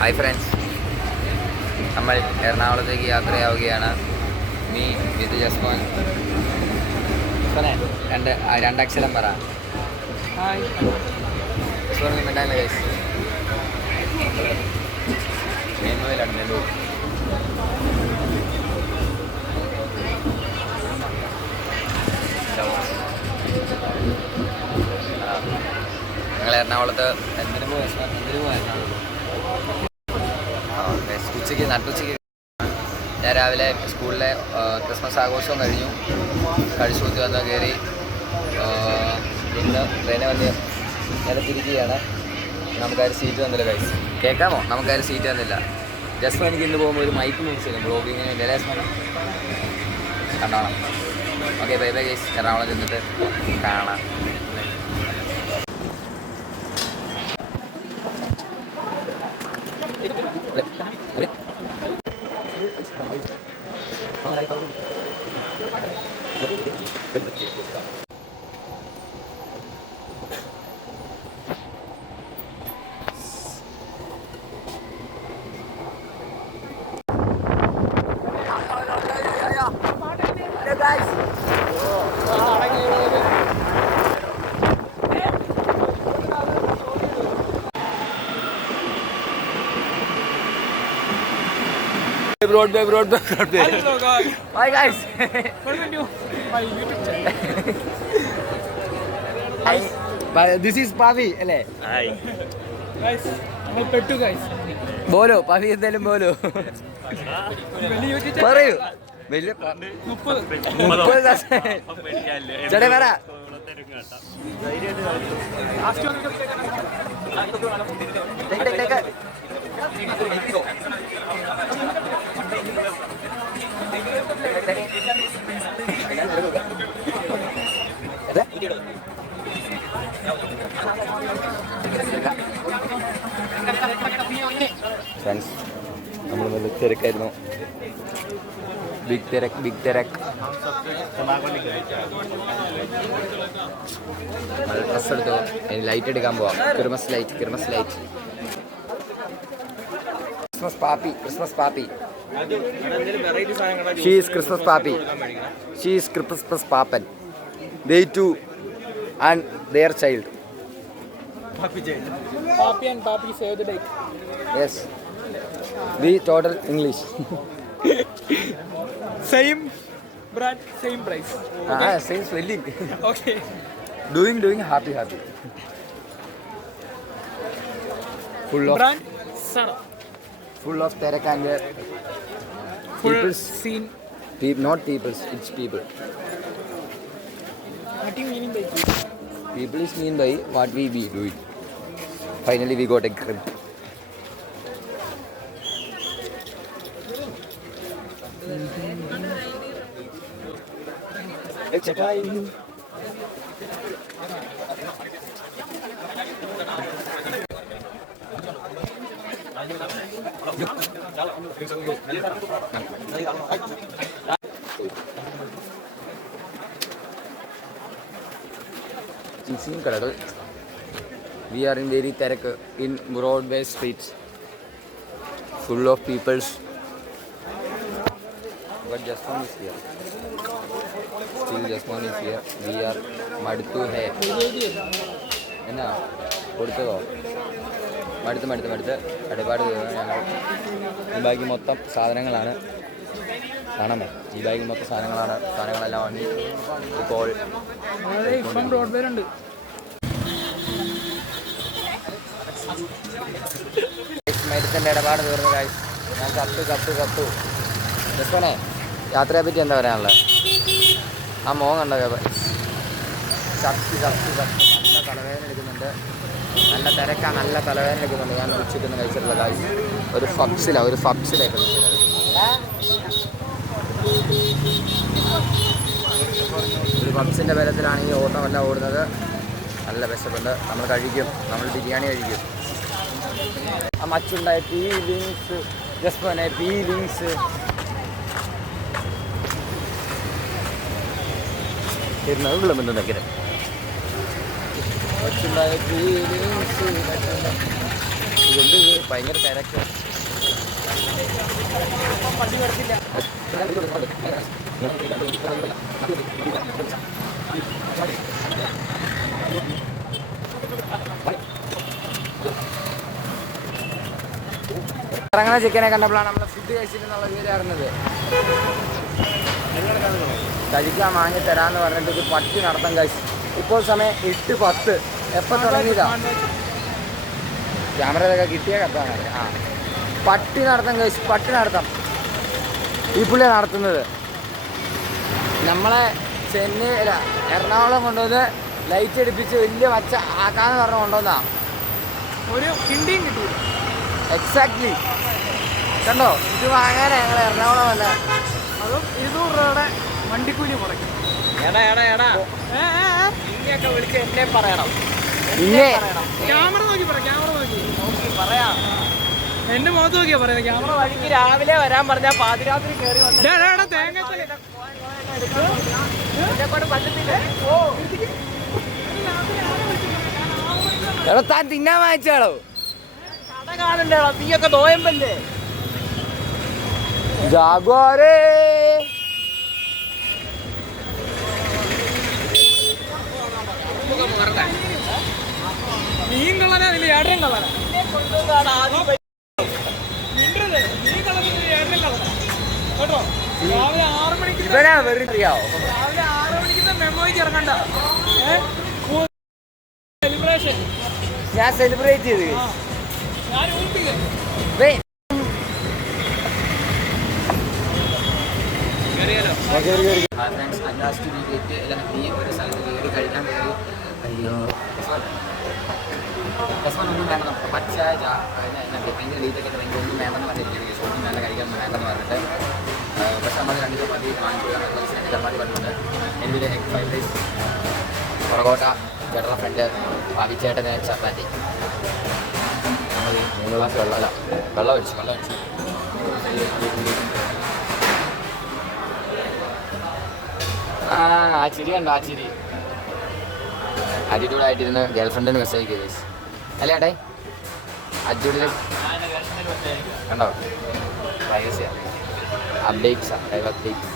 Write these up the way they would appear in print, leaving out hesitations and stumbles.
Hi friends, നമ്മൾ എറണാകുളത്തേക്ക് യാത്രയാവുകയാണ്. Me with Jasmon. രണ്ടക്ഷരം പറ. മിണ്ടായില്ല ഗൈസ്. മെനുവിലാണ് മെനു. ഞങ്ങൾ എറണാകുളത്ത് എന്തിനു പോയായിരുന്നു? ഉച്ചയ്ക്ക് നട്ടുച്ചയ്ക്ക് ഞാൻ രാവിലെ സ്കൂളിലെ ക്രിസ്മസ് ആഘോഷവും കഴിച്ചു കുത്തി വന്ന് കയറി. ഇന്ന് ട്രെയിനെ വന്ന് നിലത്തിരിക്കുകയാണ്. നമുക്കാരും സീറ്റ് തന്നില്ല ഗൈസ്. കേൾക്കാമോ? നമുക്കാരും സീറ്റ് തന്നില്ല. ജസ്റ്റ് എനിക്ക് ഇന്ന് പോകുമ്പോൾ ഒരു മൈക്ക് മേടിച്ചിരുന്നു ബ്ലോഗിങ്ങിന്. ജലേസ്മനം കണ്ടോണം. Okay, bye bye guys. Ernakulam ചെന്നിട്ട് കാണാം. Broadway. Hello guys. Hi guys. Welcome to my YouTube channel. Hi. This is Pavi, alle. Hi. Guys, my pettu guys. Bolo, Pavi endalum bolo. പറയൂ. വലിയ 30 ചേട്ടാ പറ. ഫ്രണ്ട്സ്, നമ്മൾ നല്ല തിരക്കായിരുന്നു. ബിഗ് തിരക്ക്. ഡ്രസ് എടുത്തു. ഇനി ലൈറ്റ് എടുക്കാൻ പോവാം. Christmas light. Christmas Pappi. She is Christmas Papi. She is Christmas Papan. They too and their child. Papi and Papi save the date. Yes. We total English. Same brand, same price. Okay? Same spelling. Okay. Doing happy. Full of brand Sara. Full of terek and Full people's scene. Not people's, it's people. What do you mean by people? People is mean by what we be doing. Finally we got a grip. കടകൾ. We are in very തിരക്ക് in Broadway streets, full of peoples. But Jasmine is here. Still Jasmine is here. We are മടുത്തു. ഹേ എന്നാ കൊടുത്തതോ? മടുത്ത് ഒരുപാട് ഞങ്ങൾ. ഈ ബാഗിൽ മൊത്തം സാധനങ്ങളാണ്. കാണാമേ, ഈ ബാഗിൽ മൊത്തം സാധനങ്ങളെല്ലാം വാങ്ങി ഇപ്പോൾ ബ്രോഡ്വേയിലുണ്ട്. മരുത്തിൻ്റെ ഇടപാട് തീർന്നു കായ്. ഞാൻ കത്തു. ജസ്മനെ, യാത്രയെ പറ്റി എന്താ പറയാനുള്ളത്? ആ മോൻ കണ്ടോ? ചത്ത് നല്ല തലവേദന എടുക്കുന്നുണ്ട്. നല്ല തിരക്കാണ്, നല്ല തലവേദന എടുക്കുന്നുണ്ട്. ഞാൻ ഉച്ചയ്ക്കൊന്നും കഴിച്ചിട്ടുള്ള കായ്. ഒരു ഫബ്സിലേക്ക് നിൽക്കുന്നത്. ഒരു പബ്സിൻ്റെ ബലത്തിലാണ് ഈ ഓട്ടമെല്ലാം ഓടുന്നത്. നല്ല വിശപ്പുണ്ട്. നമ്മൾ ബിരിയാണി കഴിക്കും. ആ മച്ചുണ്ടായ ഫീലിങ്സ് ജസ്മോനെ, ഫീലിങ്സ്. മച്ചുണ്ടായ ഫീലിങ്സ്. ഇതെന്ത് ഇത് ഭയങ്കര തിരക്ക്. ഇറങ്ങുന്ന ചിക്കനെ കണ്ടപ്പോഴാണ് നമ്മൾ ഫുഡ് കഴിച്ചിട്ടെന്നുള്ള വിവരം അറിഞ്ഞത്. കഴിക്കാൻ വാങ്ങി തരാമെന്ന് പറഞ്ഞിട്ട് ഇത് പട്ടി നടത്താൻ കഴിച്ചു. ഇപ്പോൾ സമയം 8:10. എപ്പോൾ തുടങ്ങിയതാ? ക്യാമറയൊക്കെ കിട്ടിയ കത്താനാണ്. ആ, പട്ടി നടത്താൻ കഴിച്ചു. പട്ടി നടത്താം ഈ പുള്ളിയാണ് നടത്തുന്നത്. നമ്മളെ ചെന്നൈ അല്ല എറണാകുളം കൊണ്ടുവന്ന് ലൈറ്റ് അടിപ്പിച്ച് വലിയ വച്ച ആക്കാന്ന് പറഞ്ഞ് കൊണ്ടുവന്നാ. ഒരു കിണ്ടിയും കിട്ടൂല. എക്സാക്ട്ലി. കണ്ടോ, ഇത് വാങ്ങാനാ ഞങ്ങൾ എറണാകുളം വല്ല. അതും 200 രൂപയുടെ വണ്ടിക്കൂലി കുറയ്ക്കും. ഇനിയൊക്കെ വിളിച്ച് എന്നെ പറയണം. ഇല്ലേ ക്യാമറ നോക്കി പറ, ക്യാമറ നോക്കി പറയാം. എന്റെ മുഖത്ത് നോക്കിയാ പറയുന്നത്. ക്യാമറ വഴിക്ക് രാവിലെ വരാൻ പറഞ്ഞാൽ പാതിരാത്രി കയറി വന്നു. തേങ്ങ എടോ താൻ തിന്നാൻ വാങ്ങിച്ചാളോ? കട കാണണ്ടോ? നീയൊക്കെ നോയമ്പല്ലേ? ജാഗ്വാറേ മീൻ കളനാ നിന്റെ ഏട്ടൻ കളനാ? മീൻ കളഞ്ഞ ഏട്ടൻ കളനാ കേട്ടോ. രാവിലെ 6 മണിക്ക് അറിയാവോ? രാവിലെ 6 മണിക്ക് മെമ്മോയ്ക്ക് ഇറങ്ങണ്ട. സെലിബ്രേഷൻ ഞാൻ സെലിബ്രേറ്റ് ചെയ്ത് ഞാൻ ഊട്ടിക്ക് ലാസ്റ്റ് വീട്ടിലേക്ക് എല്ലാം നീ ഒരു സ്ഥലത്ത് കയറി കഴിക്കാൻ കയറി. അയ്യോ ഒന്നും വേണ്ട, നമുക്ക് പച്ച ഭയങ്കര ലീറ്റൊക്കെ ഭയങ്കര ഒന്നും വേണമെന്ന് പറഞ്ഞിരിക്കുന്നത്. ഒന്നും വേണ്ട, കഴിക്കാനൊന്നും വേണ്ടെന്ന് പറഞ്ഞിട്ട് പക്ഷെ നമ്മൾ 2 ചപ്പാത്തി വാങ്ങിക്കുകയാണ്. 2 ചപ്പാത്തി പറഞ്ഞിട്ടുണ്ട്. എൻ്റെ എഗ് ഫ്രൈഡ് റൈസ്, പുറകോട്ട ചേട്ടൻ്റെ ഫ്രണ്ട് പാവിച്ചേട്ടന് ചപ്പാത്തി. നമ്മൾ 3 ഗ്ലാസ് വെള്ളം ഒഴിച്ചു. ആ ചിരി കണ്ടോ? ആ ചിരി ആറ്റിറ്റ്യൂഡ് ആയിട്ടിരുന്ന് ഗേൾഫ്രണ്ടിന് മെസ്സേജ് ചെയ്തു അല്ലേ ഏട്ടേ? ആറ്റിറ്റ്യൂഡിൽ കണ്ടോ? പ്രൈവസിയാണ്, അപ്ഡേറ്റ്സാ, ലൈവ് അപ്ഡേറ്റ്സ്.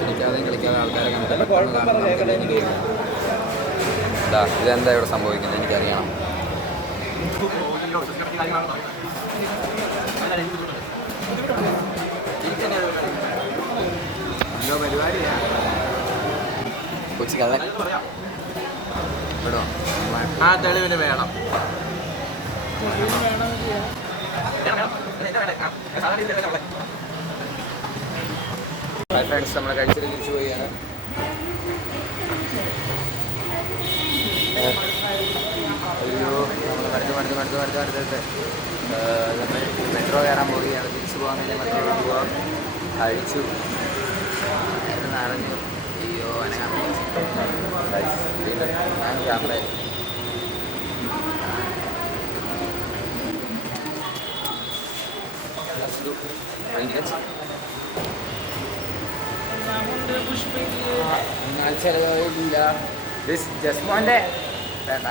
കളിക്കാതെയും കളിക്കാതെ ആൾക്കാരെ കണ്ടിട്ട് ഇതെന്താ ഇവിടെ സംഭവിക്കുന്നത് എനിക്കറിയണം. എന്തോ പരിപാടിയാ കൊച്ചി കള്ളൻ വിടോ? ആ തെളിവിന് വേണം. ഫ്രണ്ട്സ് നമ്മൾ കഴിച്ചിട്ട് തിരിച്ചു പോവുകയാണ്. അയ്യോ നമ്മൾ മടുത്ത് നമ്മൾ മെട്രോ കയറാൻ പോവുകയാണ്. തിരിച്ചു പോകാൻ വേണ്ടി മെട്രോ പോകാം. കഴിച്ചു നിറഞ്ഞു. അയ്യോ ഞാൻ ക്യാമറ ചിലവില്ല. ജസ്മോൻ്റെ വേണ്ട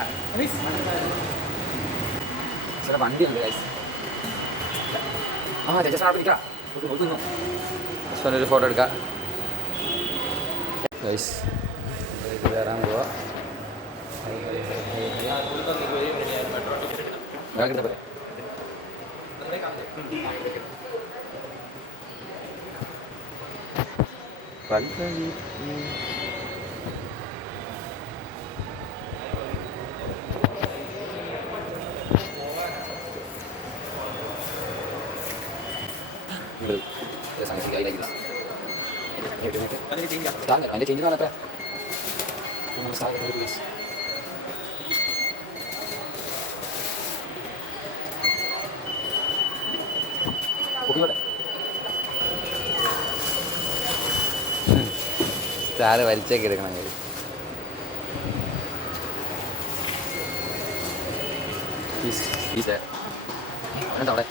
ചില വണ്ടിയുണ്ട് ഗൈസ്. ആ ജസ്മോൻ്റെ ഒരു ഫോട്ടോ എടുക്കാം ഗൈസ്. കയറാൻ പോവാ. അതിൻ്റെ ചേഞ്ച് പറഞ്ഞ സ്റ്റാറ് വലിച്ചേക്ക് എടുക്കണം. അവിടെ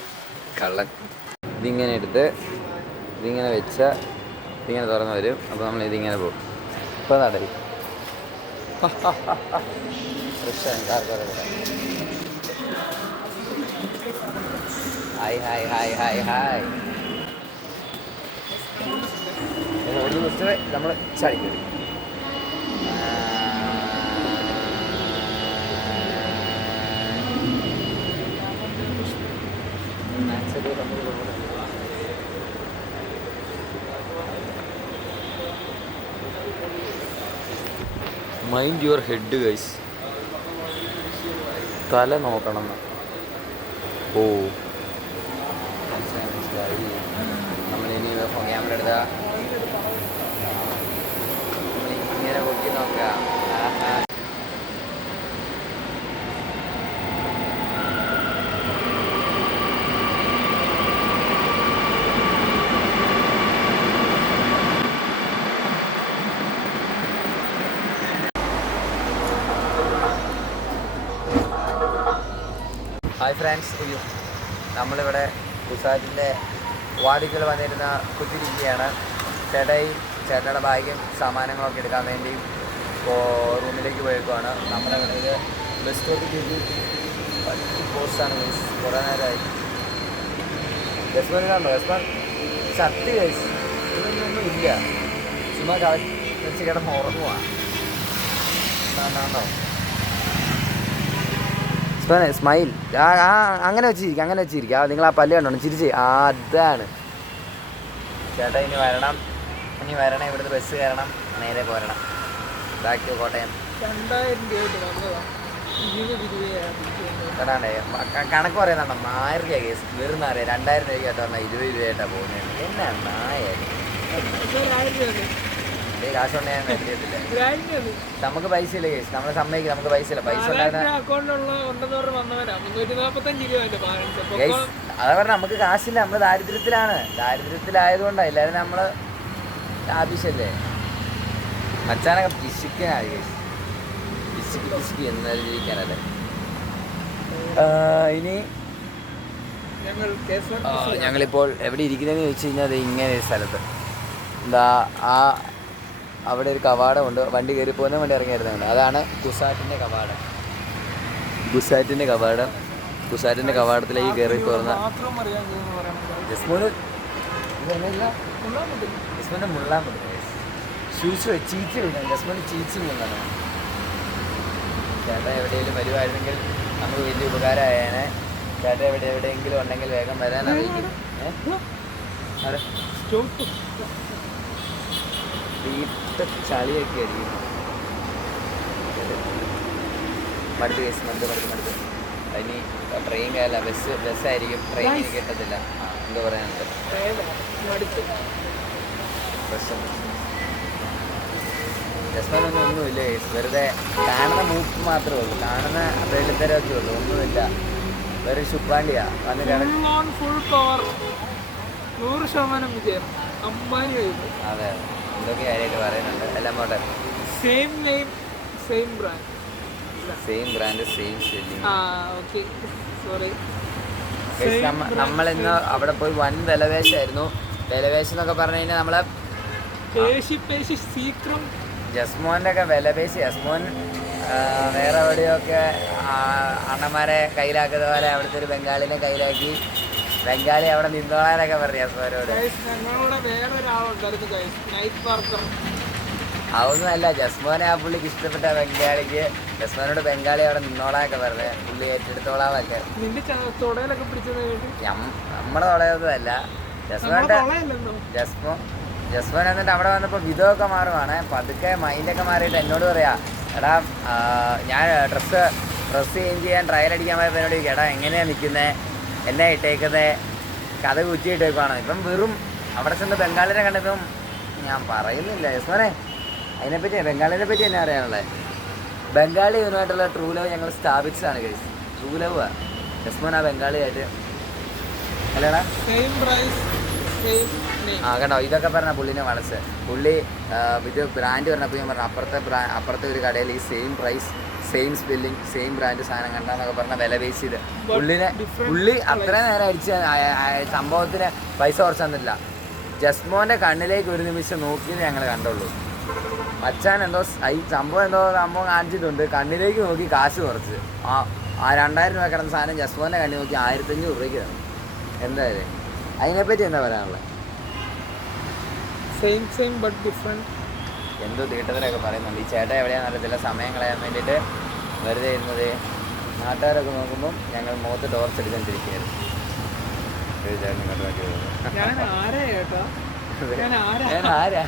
കള്ളൻ ഇതിങ്ങനെ എടുത്ത് ഇതിങ്ങനെ വെച്ചാൽ ഇതിങ്ങനെ തുറന്ന് വരും. അപ്പോൾ നമ്മൾ ഇതിങ്ങനെ പോകും. ഇപ്പോൾ നടക്കും fresh hi hi hi hi hi. ഒരു ദിവസത്തെ നമ്മൾ ചാടിക്കറി മൈൻഡ് യുവർ ഹെഡ് ഗൈസ്. തല നോക്കണം. ഓ മനസ്സിലായി. നമ്മളിനി ക്യാമറ എടുത്താൽ നമ്മളിങ്ങനെ പൊക്കി നോക്കാം. ഹായ് ഫ്രണ്ട്സ്, അയ്യോ നമ്മളിവിടെ കുസാറ്റിൻ്റെ വാതിക്കൽ വന്നിരുന്ന കുത്തിരിക്കുകയാണ്. ചേട്ടായി ചേട്ടയുടെ ബാഗും സാമാനങ്ങളൊക്കെ എടുക്കാൻ വേണ്ടി റൂമിലേക്ക് പോയേക്കുവാണ്. നമ്മളിവിടെ ഇത് ബസ് സ്റ്റോപ്പിൽ പോസ്റ്റാണ് ഗൈസ്. കുറേ നേരമായി. യസ്മാനുണ്ടോ? യസ്മാൻ ശക്തി ഗൈസ്, ഇതൊന്നും ഇല്ല, ചുമ്മാ വെച്ച് കിടന്ന് ഉറങ്ങുവാണ്. സ്മൈൽ അങ്ങനെ വെച്ചിരിക്കുക. നിങ്ങൾ ആ പല്ല് കണ്ടോ ചിരിച്ച്? അതാണ് ചേട്ടാ. ഇനി വരണം ഇവിടുന്ന് ബസ് കയറണം, നേരെ പോരണം ബാക്ക് ടു കോട്ടയം. 2000 കണക്ക് പറയുന്നുണ്ടോ? 1000 രൂപ കേസ് വെറും അറിയാം. 2000 രൂപയ്ക്കായിട്ട് പറഞ്ഞാൽ 20 രൂപയായിട്ടാണ് പോകുന്നത്. എന്നാണ് നായാലും കാശ് കൊണ്ട് ഞാൻ കരുതിയിട്ടില്ല. നമുക്ക് പൈസ ഇല്ല കേസ്, നമ്മൾ സമ്മതിക്കും. നമുക്ക് പൈസ ഇല്ല. പൈസ അതേ പറഞ്ഞാൽ നമുക്ക് കാശില്ല. നമ്മൾ ദാരിദ്ര്യത്തിലായതുകൊണ്ടാണ്. എല്ലാവരും നമ്മൾ ആവശ്യമല്ലേ. മച്ചാനൊക്കെ പിശിക്കാനാണ് കേസ്. പിശിക്ക് എന്നാലും ജീവിക്കാനല്ലേ. ഇനി ഞങ്ങളിപ്പോൾ എവിടെ ഇരിക്കുന്നതെന്ന് ചോദിച്ചു കഴിഞ്ഞാൽ അത് ഇങ്ങനെ ഒരു സ്ഥലത്ത് എന്താ അവിടെ ഒരു കവാടമുണ്ട്. വണ്ടി കയറി പോകുന്ന വണ്ടി ഇറങ്ങി വരുന്നുണ്ട്. അതാണ് കുസാറ്റിൻ്റെ കവാടം. കുസാറ്റിൻ്റെ കവാടത്തിലേക്ക് കയറി പോകുന്ന ജസ്മോന് മുള്ളാൻ പറ്റും. ഷൂസ് ചീച്ച് വീണു. ജസ്മോന് ചീച്ച് വീണാണ്. ചേട്ടൻ എവിടെയെങ്കിലും വരുമായിരുന്നെങ്കിൽ നമുക്ക് വലിയ ഉപകാരമായേനെ. ചേട്ടൻ എവിടെയെങ്കിലും ഉണ്ടെങ്കിൽ വേഗം വരാൻ അറിയിക്കും. ചളിയൊക്കെ ആയിരിക്കും. മടുത്ത് കേസ് മടുത്ത്. ഇനി ട്രെയിൻ കയറില്ല, ബസ്സായിരിക്കും. ട്രെയിൻ കിട്ടത്തില്ല. എന്താ പറയാനുണ്ട്? ഒന്നുമില്ല കേസ്. വെറുതെ കാണുന്ന മൂപ്പ് മാത്രമേ ഉള്ളൂ, കാണുന്ന വെളിത്തരമൊക്കെ ഉള്ളൂ, ഒന്നുമില്ല. വെറും ശുപ്പാണ്ടിയാ വന്ന് കിടക്കും. അതെ, എന്തൊക്കെ കാര്യമായിട്ട് പറയുന്നുണ്ട്. എല്ലാം പോട്ടെ. Same brand same selling. Sorry, നമ്മളിന്ന് അവിടെ പോയി വൻ വിലവേശമായിരുന്നു. വിലവേശം എന്നൊക്കെ പറഞ്ഞു കഴിഞ്ഞാൽ നമ്മളെ ജസ്മോൻ്റെ ഒക്കെ വിലപേശി. ജസ്മോൻ വേറെ എവിടെയൊക്കെ അണ്ണന്മാരെ കയ്യിലാക്കുന്ന പോലെ അവിടുത്തെ ഒരു ബംഗാളിനെ കയ്യിലാക്കി ബംഗാളി അവിടെ നിന്നോളാനൊക്കെ പറഞ്ഞു ജസ്മോനോട്. അതൊന്നുമല്ല, ജസ്മോനെ ആ പുള്ളിക്ക് ഇഷ്ടപ്പെട്ട ബംഗാളിക്ക് ജസ്മോനോട് ബംഗാളി അവിടെ നിന്നോളാനൊക്കെ പറഞ്ഞ് പുള്ളി ഏറ്റെടുത്തോളാന്നൊക്കെ. നമ്മുടെ തുളയൊന്നുമല്ല ജസ്മോൻ എന്നിട്ട് അവിടെ വന്നപ്പോൾ വിധമൊക്കെ മാറുവാണ്. പതുക്കെ മൈൻഡൊക്കെ മാറിയിട്ട് എന്നോട് പറയാ, എടാ ഞാൻ ഡ്രസ്സ് ചേഞ്ച് ചെയ്യാൻ ട്രയൽ അടിക്കാൻ പോയപ്പോൾ എന്നോട് ചോദിക്കും, എടാ എങ്ങനെയാണ് നിൽക്കുന്നത്, എന്നെ ഇട്ടേക്കുന്നത്, കഥ കുറ്റിയിട്ടേക്കുവാണ്. ഇപ്പം വെറും അവിടെ ചെന്ന് ബംഗാളിനെ കണ്ടതും ഞാൻ പറയുന്നില്ല ജസ്മോനെ. അതിനെപ്പറ്റി ബംഗാളിനെ പറ്റി തന്നെ അറിയാനുള്ളത്. ബംഗാളി ഇവനുമായിട്ടുള്ള ട്രൂ ലവ് ഞങ്ങൾ സ്ഥാപിച്ചതാണ് കേസ്. ട്രൂ ലവ് ജസ്മോൻ ആ ബംഗാളിയായിട്ട് അല്ലേടാ. കണ്ടോ, ഇതൊക്കെ പറഞ്ഞ പുള്ളിനെ മനസ്സ്. പുള്ളി ഇത് ബ്രാൻഡ് പറഞ്ഞപ്പോൾ ഞാൻ പറഞ്ഞു അപ്പുറത്തെ ഒരു കടയിൽ ഈ same price same spelling same brand സാധനം കണ്ടാന്നൊക്കെ പറഞ്ഞ വില ബേസ് ചെയ്ത് പുള്ളി അത്രയും നേരം അടിച്ച് സംഭവത്തിന് പൈസ കുറച്ച് തന്നില്ല. ജസ്മോൻ്റെ കണ്ണിലേക്ക് ഒരു നിമിഷം നോക്കിയത് ഞങ്ങൾ കണ്ടുള്ളൂ. മച്ചാൻ എന്തോ സംഭവം കാണിച്ചിട്ടുണ്ട്. കണ്ണിലേക്ക് നോക്കി കാശ് കുറച്ച് ആ 2000 രൂപ കിടന്ന സാധനം ജസ്മോൻ്റെ കണ്ണിൽ നോക്കി 1500 രൂപയ്ക്ക് തന്നു. എന്തായാലും അതിനെപ്പറ്റി എന്താ പറയാനുള്ളത്? Same but different. എന്തോ തീട്ടത്തിലൊക്കെ പറയുന്നുണ്ട്. ഈ ചേട്ടൻ എവിടെയാണെന്ന് അറിയത്തില്ല. സമയം കളയാൻ വേണ്ടിയിട്ട് വെറുതെ ഇരുന്നത്. നാട്ടുകാരൊക്കെ നോക്കുമ്പം ഞങ്ങൾ മുഖത്ത് ടോർച്ച് എടുക്കാണ്ടിരിക്കുകയായിരുന്നു. ഞാൻ ആരാ ചേട്ടാ? ഞാൻ ആരാ?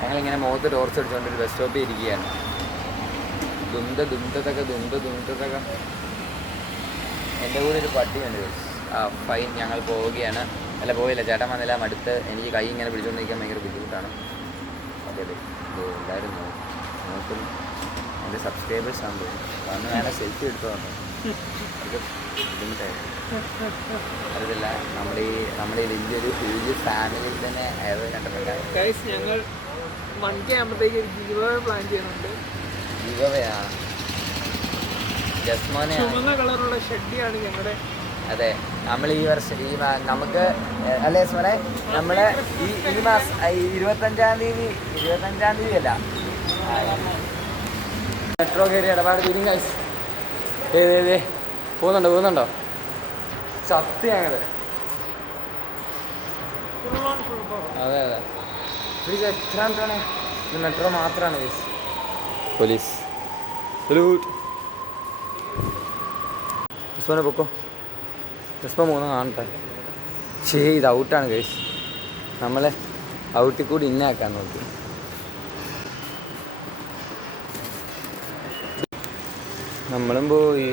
ഞങ്ങളിങ്ങനെ മുഖത്ത് ടോർച്ച് അടിച്ചുകൊണ്ട് ഒരു ബസ് സ്റ്റോപ്പിൽ ഇരിക്കുകയാണ്. ദുന്തതൊക്കെ. എൻ്റെ കൂടെ ഒരു പട്ടിയുണ്ട്. ഫൈൻ. ഞങ്ങൾ പോവുകയാണ്. അല്ല, പോയില്ല, ചേട്ടൻ വന്നില്ല. അടുത്ത് എനിക്ക് കൈ ഇങ്ങനെ പിടിച്ചുകൊണ്ടിരിക്കാൻ ഭയങ്കര ബുദ്ധിമുട്ടാണ്. അതെ ഇത് എല്ലാവരും നോക്കും. എൻ്റെ സബ്സ്ക്രൈബേഴ്സ് ആണ് തോന്നുന്നു. കാരണം ഞാൻ സെൽഫി എടുത്തു വന്നു. അത് ബുദ്ധിമുട്ടായിരുന്നു. അറിയില്ല, നമ്മുടെ ഈ വലിയൊരു ഹ്യൂജ് ഫാമിലിയിൽ തന്നെ ഗൈസ്, ഞങ്ങൾ 1K ആകുമ്പോഴത്തേക്ക് ഒരു ഗീവ് പ്ലാൻ ചെയ്യുന്നുണ്ട്. ഗീവയാണ് ജസ്മോനെ. ചുവന്ന കളറുള്ള ഷെഡിയാണ് ഞങ്ങളുടെ. അതെ, നമ്മൾ ഈ വർഷം നമുക്ക് അല്ലേ സ്മരെ, നമ്മളെ ഈ മാസം 25-ാം തീയതി അല്ല, മെട്രോ കയറി ഇടപാട് തീരും ഗൈസ്. പോകുന്നുണ്ടോ സത്യം ഞങ്ങൾ. അതെ പ്ലീസ്, എത്രാണ് ഇത്? മെട്രോ മാത്രമാണ് ഗൈസ്. പോലീസ് ജസ്മോനെ പൊക്കോ. ജസ്മോ 3 കാണട്ടെ. ഇത് ഔട്ടാണ് ഗൈസ്. നമ്മളെ ഔട്ടിൽ കൂടി ഇന്നാക്കാൻ നോക്കി. നമ്മളും പോയി.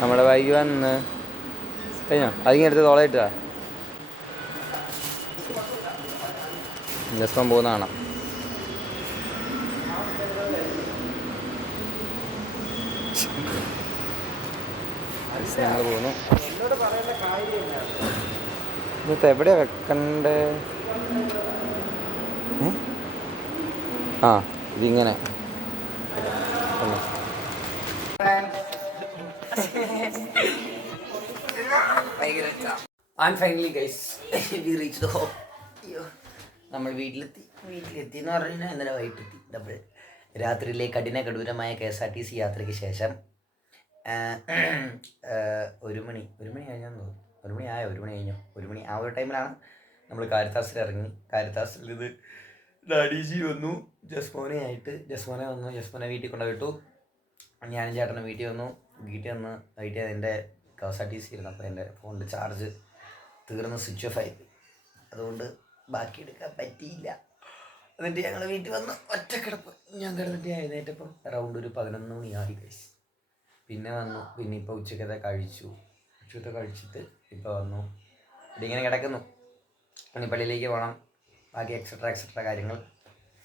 നമ്മുടെ ബൈക്ക് വന്ന് കഴിഞ്ഞോ? അതിങ്ങനെ എടുത്ത് തോളയിട്ടാ ജസ്മോൻ പോകുന്ന കാണാം. ഞങ്ങൾ പോകുന്നു. ഇന്നത്തെ എവിടെയാ വെക്കണ്ടേ? ഇതിങ്ങനെ finally guys we reach the home. അയ്യോ, നമ്മൾ വീട്ടിലെത്തി എന്ന് പറഞ്ഞു കഴിഞ്ഞാൽ ഇന്നലെ വൈകിട്ടെത്തി. നമ്മൾ രാത്രിയിലെ കഠിനകഠോരമായ KSRTC യാത്രയ്ക്ക് ശേഷം 1 മണി കഴിഞ്ഞാന്ന് തോന്നുന്നു. 1 മണി ആയോ? 1 മണി കഴിഞ്ഞോ? 1 മണി ആ ഒരു ടൈമിലാണ് നമ്മൾ കാരിത്താസിൽ ഇറങ്ങി. കാരിത്താസിൽ ഇത് ഡാഡിജി വന്നു. ജസ്മോനെ വീട്ടിൽ കൊണ്ടുപോയിട്ടു. ഞാനും ചേട്ടനും വീട്ടിൽ വന്നു. എൻ്റെ KSRTC ഇരുന്നു. അപ്പോൾ എൻ്റെ ഫോണിൻ്റെ ചാർജ് തീർന്ന് സ്വിച്ച് ഓഫ് ആയി. അതുകൊണ്ട് ബാക്കി എടുക്കാൻ പറ്റിയില്ല. എന്നിട്ട് ഞങ്ങൾ വീട്ടിൽ വന്ന് ഒറ്റക്കിടപ്പ്. ഞാൻ കിടന്നിട്ട് എഴുന്നേറ്റപ്പം അറൗണ്ട് ഒരു 11 മണിയായി ഗൈസ്. പിന്നെ ഇപ്പോൾ ഉച്ചക്കത്തെ കഴിച്ചിട്ട് ഇപ്പോൾ വന്നു. ഇതിങ്ങനെ കിടക്കുന്നു. ഇനി പള്ളിയിലേക്ക് പോകണം. ബാക്കി എക്സെട്രാ കാര്യങ്ങൾ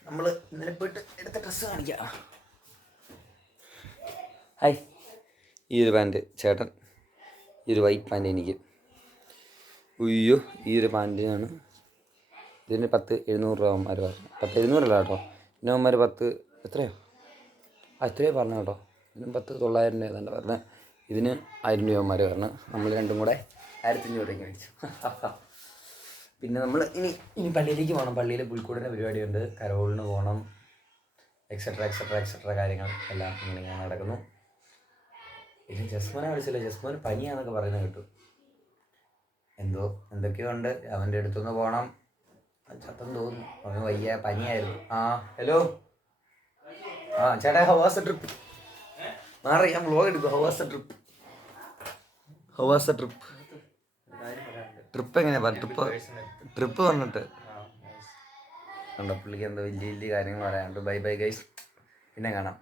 നമ്മൾ ഇന്നലെ പോയിട്ട് എടുത്ത ഡ്രസ്സ് കാണിക്കാം. ഹായ്, ഈ ഒരു പാൻറ്റ് ചേട്ടൻ, ഈ ഒരു വൈറ്റ് പാൻറ്റ് എനിക്ക്. ഉയ്യോ, ഈ ഒരു പാൻറ്റിനാണ് ഇതിന് 10-700 രൂപ അവന്മാർ പറഞ്ഞു. 10-700 അല്ല കേട്ടോ, പിന്നെ അവന്മാർ 10 എത്രയോ എത്രയോ പറഞ്ഞു കേട്ടോ. ഇതിന് 10-900 രൂപ ഏതാണ്ട് പറഞ്ഞത്. ഇതിന് 1000 രൂപ അവന്മാർ പറഞ്ഞു. നമ്മൾ രണ്ടും കൂടെ 1500 രൂപയ്ക്ക് മേടിച്ചു. പിന്നെ നമ്മൾ ഇനി പള്ളിയിലേക്ക് പോകണം. പള്ളിയിൽ പുൽക്കൂടിൻ്റെ പരിപാടിയുണ്ട്. കരോളിന് പോകണം. എക്സെട്രാ കാര്യങ്ങൾ എല്ലാം ഇങ്ങനെ നടക്കുന്നു. ഇനി ജസ്മോനെ വിളിച്ചില്ല. ജസ്മോന് പനിയാന്നൊക്കെ പറയുന്നത് കേട്ടു. എന്തൊക്കെയോ ഉണ്ട്. അവൻ്റെ അടുത്തൊന്ന് പോകണം. ചത്തം തോന്നുന്നു. അവന് വയ്യ, പനിയായിരുന്നു. ഹലോ ചേട്ടാ, ഹൗ വാസ് ദ ട്രിപ്പ്? മാറി, ഞാൻ വ്ലോഗ് എടുക്കും. How was the trip? Trip എങ്ങനെയാ? ട്രിപ്പ് പറഞ്ഞിട്ട് കണ്ടോ പുള്ളിക്ക് എന്തോ വലിയ കാര്യങ്ങൾ പറയാനുണ്ട്. ബൈ ഗൈസ്, പിന്നെ കാണാം.